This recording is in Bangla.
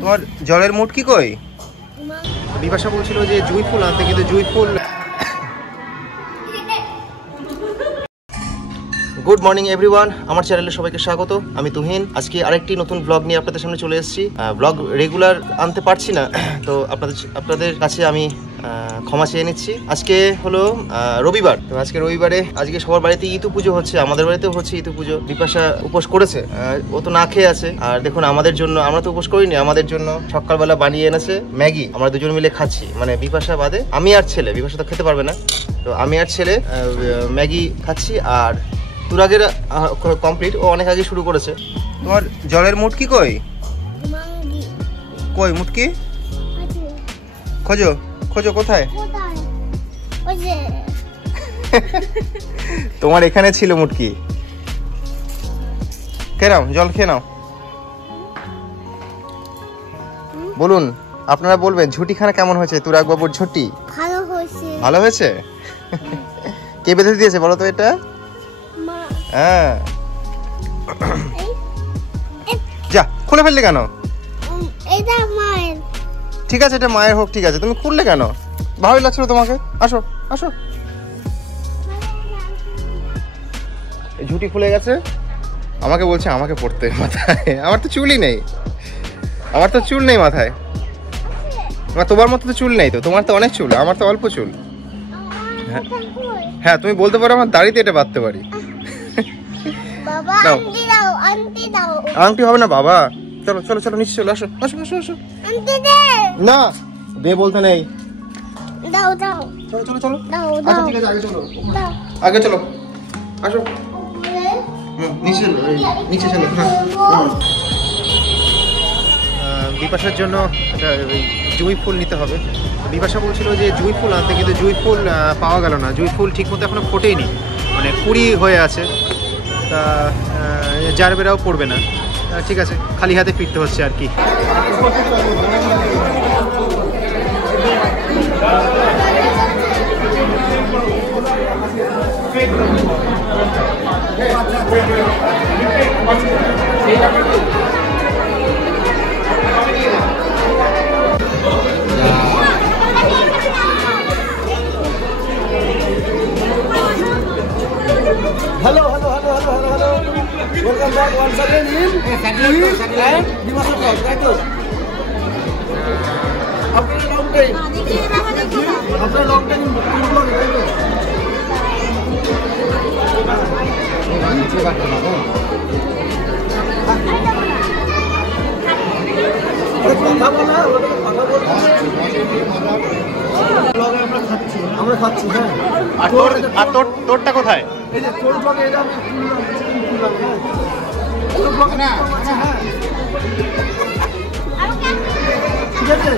তোমার জলের মুটকি কই? বিপাশা বলছিল যে জুঁই ফুল আনতে, কিন্তু জুঁই ফুল। গুড মর্নিং এভরিওয়ান, আমার চ্যানেলে সবাইকে স্বাগত। আমি তুহিন। আজকে আরেকটি নতুন ব্লগ নিয়ে আপনাদের সামনে চলে এসেছি। ব্লগ রেগুলার আনতে পারছি না, তো আপনাদের কাছে আমি ক্ষমা চেয়ে নিচ্ছি। আজকে হলো রবিবার, তো আজকে রবিবারে আজকে সবার বাড়িতে ইতু পুজো হচ্ছে, আমাদের বাড়িতেও হচ্ছে ইতু পুজো। বিপাশা উপোস করেছে, ও তো না খেয়ে আছে। আর দেখুন আমাদের জন্য, আমরা তো উপোস করিনি, আমাদের জন্য সকালবেলা বানিয়ে এনেছে ম্যাগি। আমরা দুজন মিলে খাচ্ছি, মানে বিপাশা বাদে আমি আর ছেলে। বিপাশা তো খেতে পারবে না, তো আমি আর ছেলে ম্যাগি খাচ্ছি। আর তুরাগের কমপ্লিট, ও অনেক আগে শুরু করেছে। তোমার জলের মুটকি কই? কই মুটকি? খোঁজো খোঁজো, কোথায়? তোমার এখানে ছিল মুটকি। খেয়ে নাও, জল খেয়ে নাও। বলুন, আপনারা বলবেন ঝুটিখানা কেমন হয়েছে? তুরাগ বাবুর ঝুটি ভালো হয়েছে। ভালো হয়েছে? কে বেঁধে দিয়েছে বলো তো এটা? হ্যাঁ, যা খুলে ফেললে কেন? এটা মায়ের। ঠিক আছে, এটা মায়ের হোক, ঠিক আছে, তুমি খুললে কেন? ভালোই লাগছিল তোমাকে। আসো আসো। ঝুটি খুলে গেছে, আমাকে বলছে আমাকে পড়তে মাথায়। আমার তো চুলই নেই, আমার তো চুল নেই মাথায়। তোমার মতো তো চুল নেই, তো তোমার তো অনেক চুল, আমার তো অল্প চুল। হ্যাঁ, তুমি বলতে পারো আমার দাড়িতে এটা বাঁধতে পারি। বাবা আন্টি দাও, আন্টি দাও। আংটি হবে না বাবা, চলো চলো চলো নিচে চলো, আসো আসো আসো আসো। আন্টি দে না, দে বলতে নেই। দাও দাও, চলো চলো চলো। দাও আচ্ছা দাও। ঠিক আছে, আগে চলো, দাও। আগে চলো, আসো। নিচে চলো, নিচে চলো। বিপাশার জন্য একটা জুঁই ফুল নিতে হবে। বিপাশা বলছিল যে জুঁই ফুল আনতে, কিন্তু জুঁই ফুল পাওয়া গেল না। জুঁই ফুল ঠিক মতো এখনো ফোটেইনি, মানে কুড়ি হয়ে আছে। তা যার বেরাও পড়বে না। ঠিক আছে, খালি হাতে ফিরতে হচ্ছে আর কি। Hello. Welcome back once again in Tuhin and Bipasha vlog. Right now. After a long time. After a long time in Tuhin vlog. Right now. আমরা খাচ্ছি। হ্যাঁ, আর তোরটা কোথায়? এই যে তোর ব্লগে এটা আমি তুললাম। হ্যাঁ, তোর ব্লগে না। হ্যাঁ, ঠিক আছে।